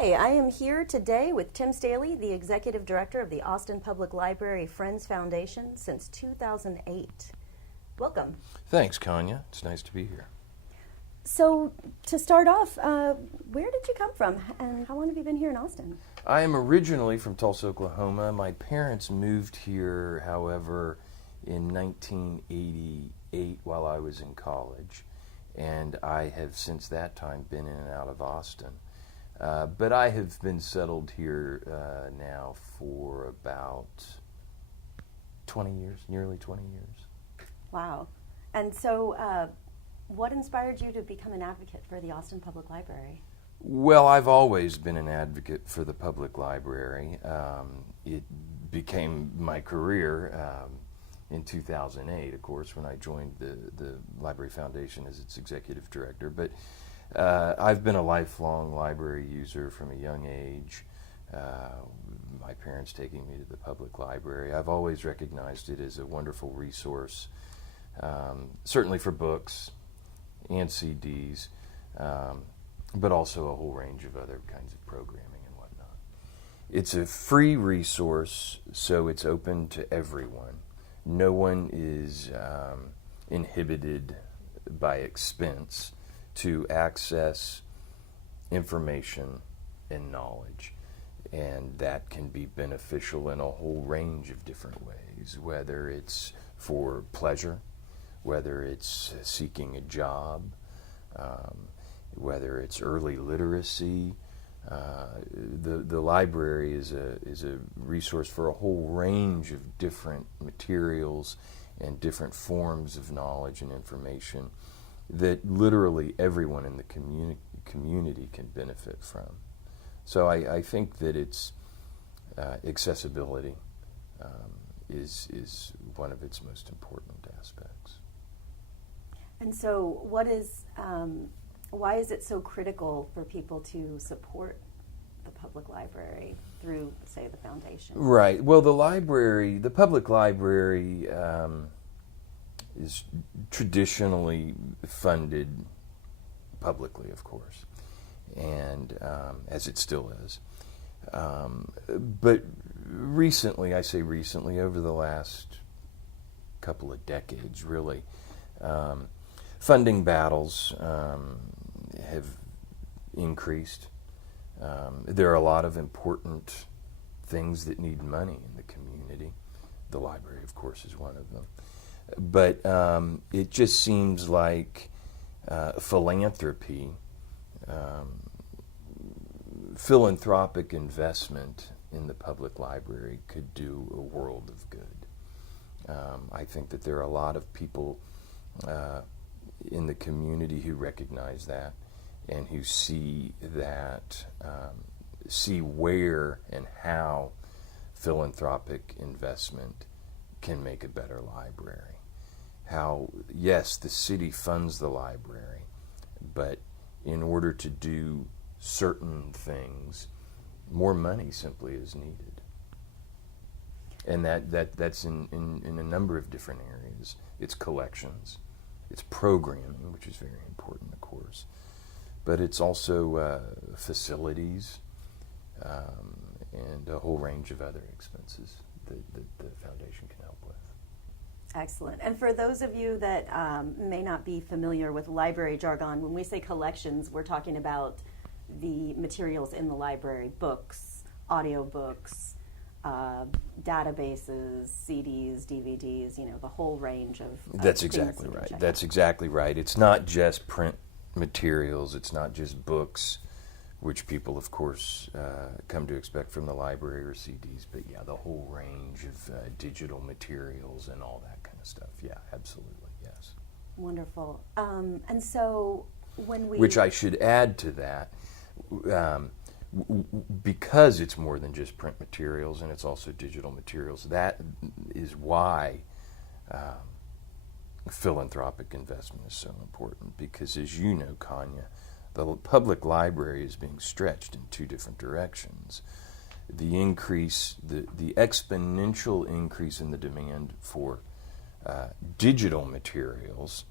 Hi, I am here today with Tim Staley, the Executive Director of the Austin Public Library Friends Foundation since 2008. Welcome. Thanks, Kanya. It's nice to be here. So, to start off, where did you come from and how long have you been here in Austin? I am originally from Tulsa, Oklahoma. My parents moved here, however, in 1988 while I was in college, and I have since that time been in and out of Austin. But I have been settled here now for about 20 years, nearly 20 years. Wow. And so, what inspired you to become an advocate for the Austin Public Library? Well, I've always been an advocate for the public library. It became my career in 2008, of course, when I joined the Library Foundation as its executive director. But I've been a lifelong library user from a young age, my parents taking me to the public library. I've always recognized it as a wonderful resource, certainly for books and CDs, but also a whole range of other kinds of programming and whatnot. It's a free resource, so it's open to everyone. No one is inhibited by expense to access information and knowledge, and that can be beneficial in a whole range of different ways, whether it's for pleasure, whether it's seeking a job, whether it's early literacy. The library is a resource for a whole range of different materials and different forms of knowledge and information that literally everyone in the community can benefit from. So I think that it's accessibility is one of its most important aspects. And so, why is it so critical for people to support the public library through, say, the foundation? Right. Well, the public library is traditionally funded publicly, of course, and as it still is. But recently, I say recently, over the last couple of decades, really, funding battles have increased. There are a lot of important things that need money in the community. The library, of course, is one of them. But it just seems like philanthropy, philanthropic investment in the public library could do a world of good. I think that there are a lot of people in the community who recognize that and who see that, see where and how philanthropic investment can make a better library. How, yes, the city funds the library, but in order to do certain things, more money simply is needed. And that's in a number of different areas. It's collections, it's programming, which is very important, of course, but it's also facilities and a whole range of other expenses that the foundation can help with. Excellent. And for those of you that may not be familiar with library jargon, when we say collections, we're talking about the materials in the library, books, audiobooks, databases, CDs, DVDs, the whole range of That's exactly right. That's exactly right. It's not just print materials, it's not just books, which people, of course, come to expect from the library or CDs, but yeah, the whole range of digital materials and all that kind of stuff. Yeah, absolutely, yes. Wonderful. And so when we... Which I should add to that, because it's more than just print materials and it's also digital materials, that is why philanthropic investment is so important, because as you know, Kanya, the public library is being stretched in two different directions. The exponential increase in the demand for digital materials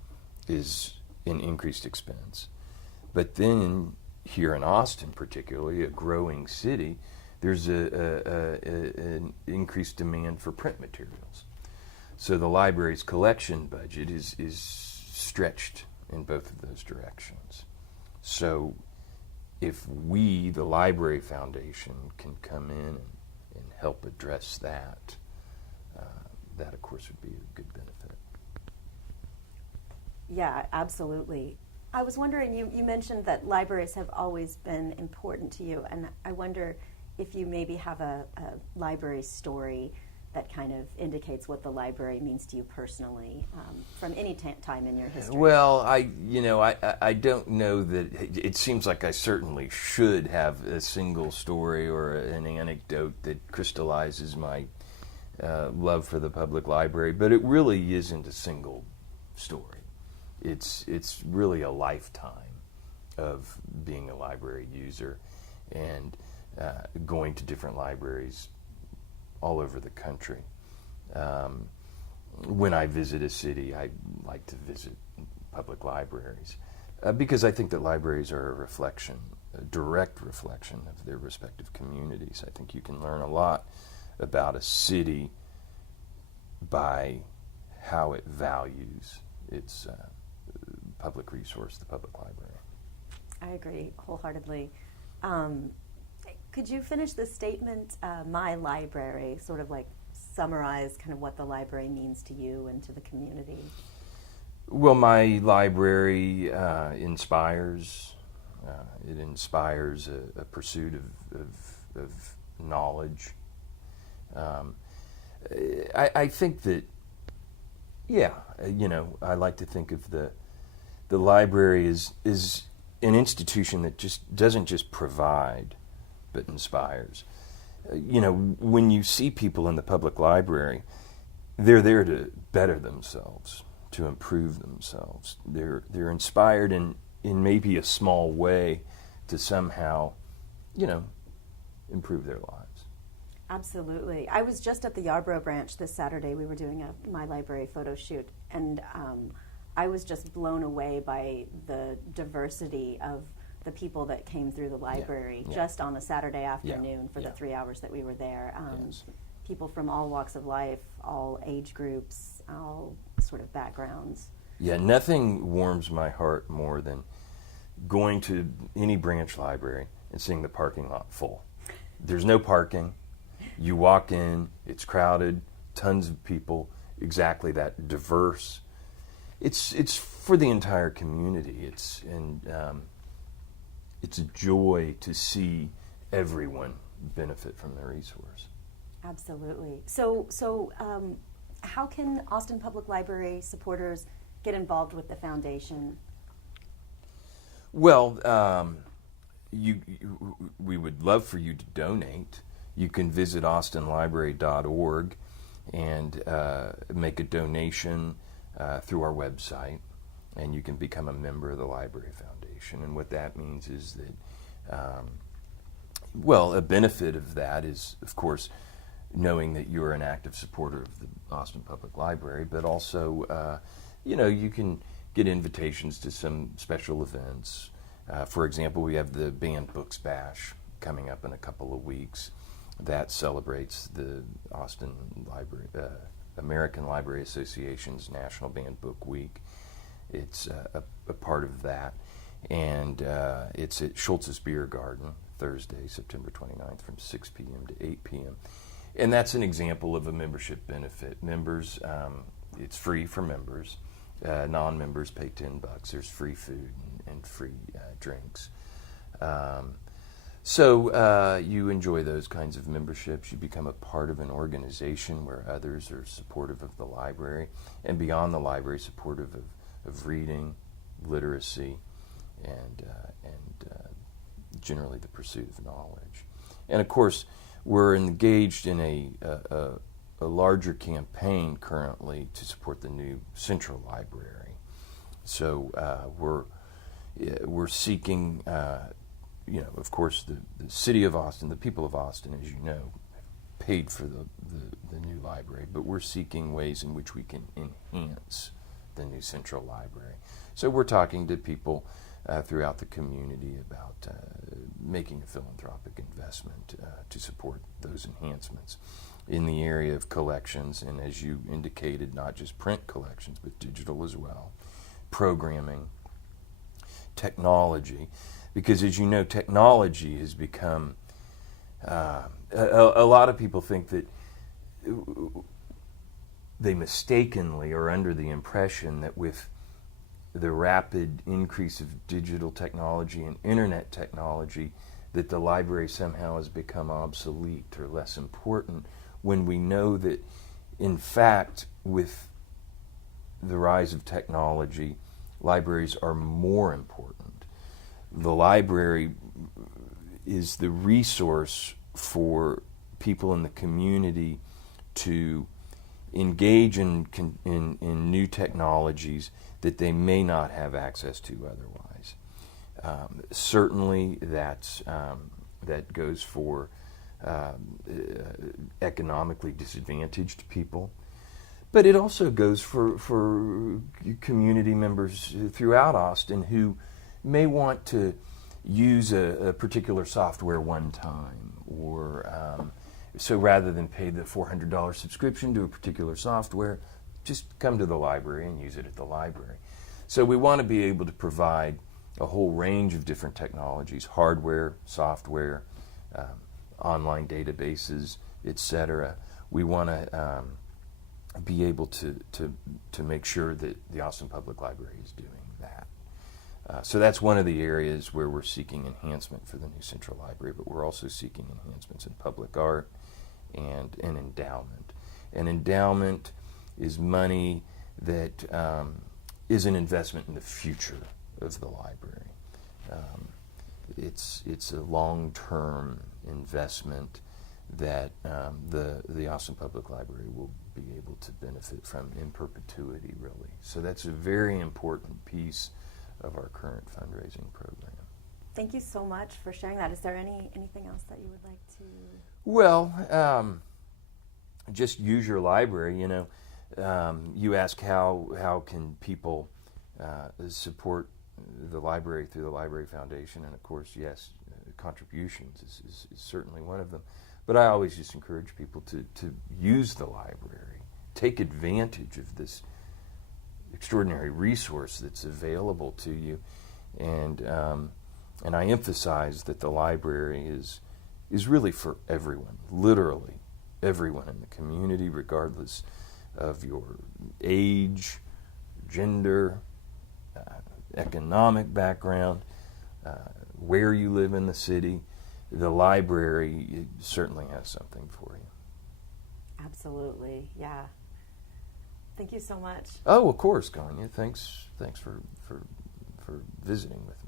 is an increased expense. But then here in Austin, particularly a growing city, there's an increased demand for print materials. So the library's collection budget is stretched in both of those directions. So if we, the Library Foundation, can come in and help address that, that of course would be a good benefit. Yeah, absolutely. I was wondering, you mentioned that libraries have always been important to you, and I wonder if you maybe have a library story that kind of indicates what the library means to you personally from any time in your history. Well, I don't know that it seems like I certainly should have a single story or an anecdote that crystallizes my love for the public library, but it really isn't a single story. It's really a lifetime of being a library user and going to different libraries all over the country. When I visit a city, I like to visit public libraries because I think that libraries are a direct reflection of their respective communities. I think you can learn a lot about a city by how it values its public resource, the public library. I agree wholeheartedly. Could you finish the statement, my library, sort of like summarize kind of what the library means to you and to the community? Well, my library inspires. It inspires a pursuit of knowledge. I think that, I like to think of the library is an institution that just doesn't just provide, but inspires. When you see people in the public library, they're there to better themselves, to improve themselves. They're inspired in maybe a small way to somehow, improve their lives. Absolutely. I was just at the Yarborough branch this Saturday. We were doing a My Library photo shoot, and I was just blown away by the diversity of the people that came through the library just on a Saturday afternoon for the 3 hours that we were there. Yes. People from all walks of life, all age groups, all sort of backgrounds. Yeah, nothing warms my heart more than going to any branch library and seeing the parking lot full. There's no parking. You walk in, it's crowded, tons of people, exactly that diverse. It's for the entire community. It's a joy to see everyone benefit from the resource. Absolutely. So how can Austin Public Library supporters get involved with the foundation? Well, we would love for you to donate. You can visit austinlibrary.org and make a donation through our website, and you can become a member of the Library Foundation. And what that means is that, a benefit of that is, of course, knowing that you're an active supporter of the Austin Public Library, but also, you can get invitations to some special events. For example, we have the Banned Books Bash coming up in a couple of weeks. That celebrates the Austin Library, American Library Association's National Banned Book Week. It's a part of that. And it's at Schultz's Beer Garden, Thursday, September 29th from 6 p.m. to 8 p.m. And that's an example of a membership benefit. Members, it's free for members. Non-members pay $10. There's free food and free drinks. So you enjoy those kinds of memberships. You become a part of an organization where others are supportive of the library, and beyond the library, supportive of reading, literacy, and generally the pursuit of knowledge. And of course, we're engaged in a larger campaign currently to support the new Central Library. So we're seeking, of course, the city of Austin, the people of Austin, as you know, paid for the new library, but we're seeking ways in which we can enhance the new Central Library. So we're talking to people throughout the community about making a philanthropic investment to support those enhancements in the area of collections, and as you indicated, not just print collections, but digital as well, programming, technology, because as you know, technology has become, a lot of people think that they mistakenly are under the impression that with the rapid increase of digital technology and internet technology that the library somehow has become obsolete or less important, when we know that in fact with the rise of technology, libraries are more important. The library is the resource for people in the community to engage in new technologies that they may not have access to otherwise. Certainly that goes for economically disadvantaged people, but it also goes for community members throughout Austin who may want to use a particular software one time, or so rather than pay the $400 subscription to a particular software, just come to the library and use it at the library. So we want to be able to provide a whole range of different technologies, hardware, software, online databases, etc. We want to be able to make sure that the Austin Public Library is doing that. So that's one of the areas where we're seeking enhancement for the new Central Library, but we're also seeking enhancements in public art and an endowment. An endowment is money that is an investment in the future of the library. It's a long-term investment that the Austin Public Library will be able to benefit from in perpetuity, really. So that's a very important piece of our current fundraising program. Thank you so much for sharing that. Is there anything else that you would like to? Well, just use your library. You know, you ask how can people support the library through the Library Foundation, and of course, yes, contributions is certainly one of them. But I always just encourage people to use the library, take advantage of this extraordinary resource that's available to you, and I emphasize that the library is really for everyone, literally everyone in the community, regardless of your age, gender, economic background, where you live in the city. The library certainly has something for you. Absolutely, yeah. Thank you so much. Oh, of course, Ganya. Thanks for visiting with me.